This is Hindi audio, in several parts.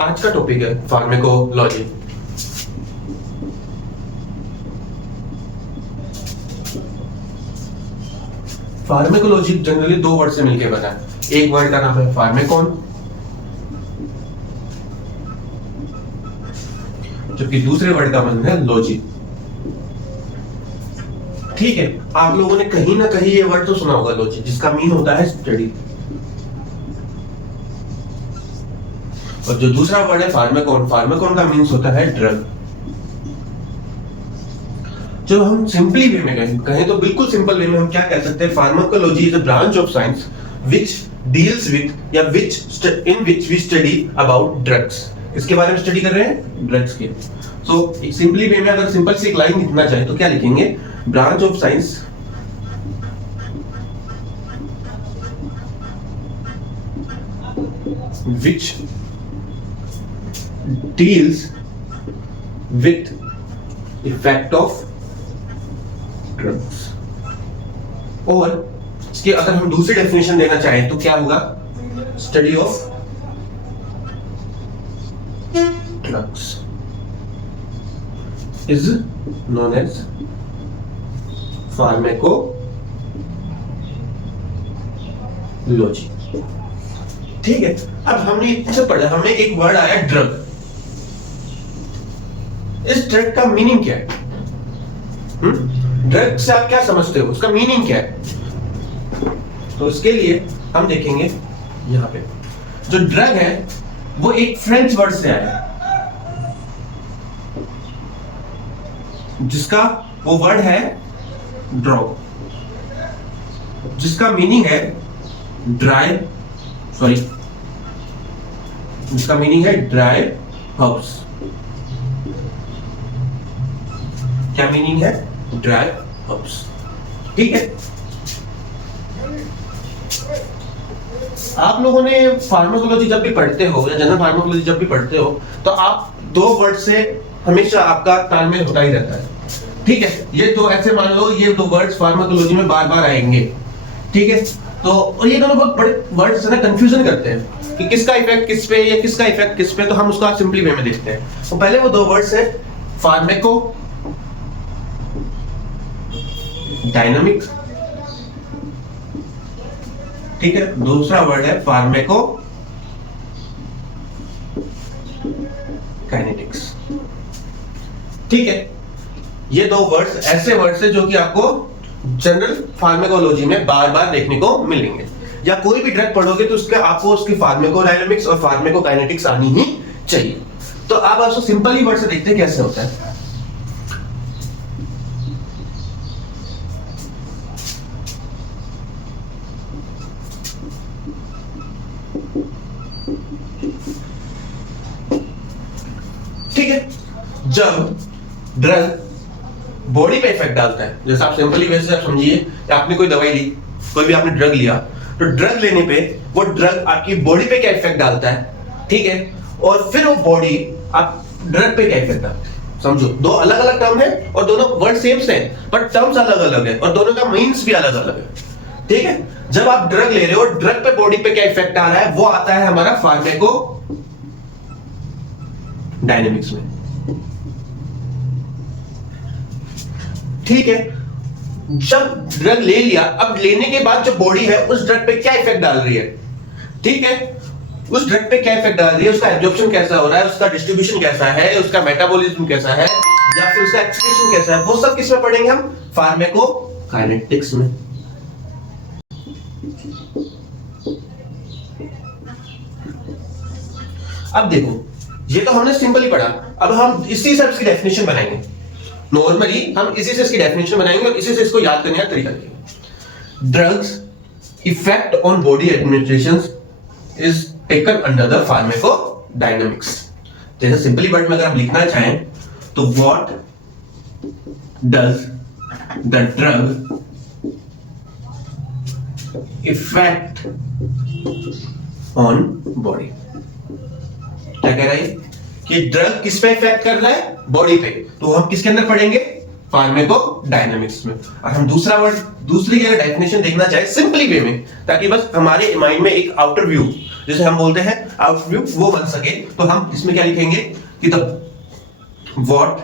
आज का टॉपिक है फार्मेकोलॉजी। फार्मेकोलॉजी जनरली दो वर्ड से मिलकर बना है। एक वर्ड का नाम है फार्मेकॉन, जबकि दूसरे वर्ड का मतलब है लॉजी। ठीक है, आप लोगों ने कहीं ना कहीं ये वर्ड तो सुना होगा लॉजी, जिसका मीन होता है स्टडी। और जो दूसरा वर्ड है फार्मेकॉन, फार्मेकॉन का मीन्स होता है ड्रग। जो हम सिंपली वे में कहें तो बिल्कुल सिंपल वे में हम क्या कह सकते हैं, pharmacology is a branch of science which deals with या in which we study about drugs. इसके बारे में स्टडी कर रहे हैं, ड्रग्स के। सो सिंपली वे में अगर सिंपल सी एक लाइन लिखना चाहे तो क्या लिखेंगे, branch of science which deals with effect of drugs। और इसके अगर हम दूसरी डेफिनेशन देना चाहें तो क्या होगा, study of drugs is known as pharmacology. ठीक है, अब हमने इतना पढ़ा, हमें एक वर्ड आया ड्रग। इस ड्रग का मीनिंग क्या है? ड्रग से आप क्या समझते हो, उसका मीनिंग क्या है? तो इसके लिए हम देखेंगे यहां पे जो ड्रग है वो एक फ्रेंच वर्ड से आया है, जिसका वो वर्ड है ड्रॉग, जिसका मीनिंग है जिसका मीनिंग है ड्राई हर्ब्स। क्या मीनिंग है, ड्राई हर्ब्स। ठीक है, आप लोगों ने फार्माकोलॉजी जब भी पढ़ते हो या जनरल फार्माकोलॉजी जब भी पढ़ते हो तो आप दो वर्ड से हमेशा आपका तालमेल होता ही रहता है। ठीक है, ये तो ऐसे मान लो ये दो वर्ड्स फार्माकोलॉजी में बार बार आएंगे। ठीक है, तो ये दोनों बहुत बड़े वर्ड्स है ना, कंफ्यूजन करते हैं कि किसका इफेक्ट किस पे या किसका इफेक्ट किस पे। तो हम उसको सिंपली वे में देखते हैं। तो पहले वो दो वर्ड्स है फार्मेको डायनामिक, ठीक है, दूसरा वर्ड है फार्मेको काइनेटिक्स। ठीक है, ये दो वर्ड्स ऐसे वर्ड्स है जो कि आपको जनरल फार्मेकोलॉजी में बार बार देखने को मिलेंगे। या कोई भी ड्रग पढ़ोगे तो उसके आपको उसकी फार्मेकोडायनामिक्स और फार्मेकोकाइनेटिक्स आनी ही चाहिए। तो आप आपको सिंपल ही वर्ड से देखते हैं कैसे होता है। ठीक है, जब ड्रग बॉडी पे इफेक्ट डालता है, जैसे आप सिंपली वैसे आप समझिए, आपने कोई दवाई ली, कोई भी आपने ड्रग लिया, तो ड्रग लेने पे वो ड्रग आपकी बॉडी पे क्या इफेक्ट डालता है, ठीक है, और फिर वो बॉडी आप ड्रग पे क्या इफेक्ट डालता है। समझो, दो अलग अलग टर्म है और दोनों वर्ड सेम से हैं, बट टर्म्स अलग अलग है और दोनों का मीन्स भी अलग अलग है। ठीक है, जब आप ड्रग ले रहे हो, ड्रग पे बॉडी पे क्या इफेक्ट आ रहा है, वो आता है हमारा फार्मेको डायनेमिक्स में। ठीक है, जब ड्रग ले लिया, अब लेने के बाद जो बॉडी है उस ड्रग पे क्या इफेक्ट डाल रही है, ठीक है, उस ड्रग पे क्या इफेक्ट डाल रही है, उसका एब्जॉर्प्शन कैसा हो रहा है, उसका डिस्ट्रीब्यूशन कैसा है, उसका मेटाबॉलिज्म कैसा है, या फिर उसका एक्सक्रीशन कैसा है, वो सब किस में पढ़ेंगे हम, फार्मेकोकाइनेटिक्स में। अब देखो, ये तो हमने सिंपली पढ़ा, अब हम इसी से इसकी डेफिनेशन बनाएंगे। नॉर्मली हम इसी से इसकी डेफिनेशन बनाएंगे और इसी से इसको याद करने का तरीका देखेंगे। Drugs effect on body administration is taken under the pharmacodynamics. जैसे सिंपली वर्ड में अगर हम लिखना चाहें तो what does the drug effect on body. क्या कह रहा है कि ड्रग किस पे इफेक्ट कर रहा है, बॉडी पे। तो हम किसके अंदर पढ़ेंगे, फार्मेकोडायनामिक्स में। और हम दूसरा वर्ड, दूसरी अगर डेफिनेशन देखना चाहे सिंपली वे में, ताकि बस हमारे माइंड में एक आउटर व्यू जैसे हम बोलते हैं आउटव्यू वो बन सके, तो हम इसमें क्या लिखेंगे कि the what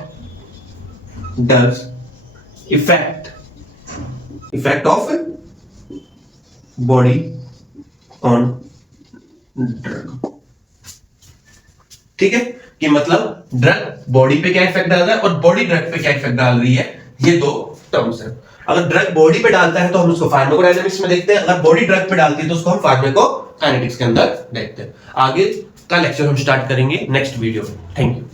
does effect of body on drug. ठीक है, कि मतलब ड्रग बॉडी पे क्या इफेक्ट डाल रहा है और बॉडी ड्रग पे क्या इफेक्ट डाल रही है, ये दो टर्म्स है। अगर ड्रग बॉडी पे डालता है तो हम उसको फार्माकोडायनामिक्स में देखते हैं, अगर बॉडी ड्रग पे डालती है तो उसको हम फार्माकोकाइनेटिक्स के अंदर देखते हैं। आगे का लेक्चर हम स्टार्ट करेंगे नेक्स्ट वीडियो में। Thank you.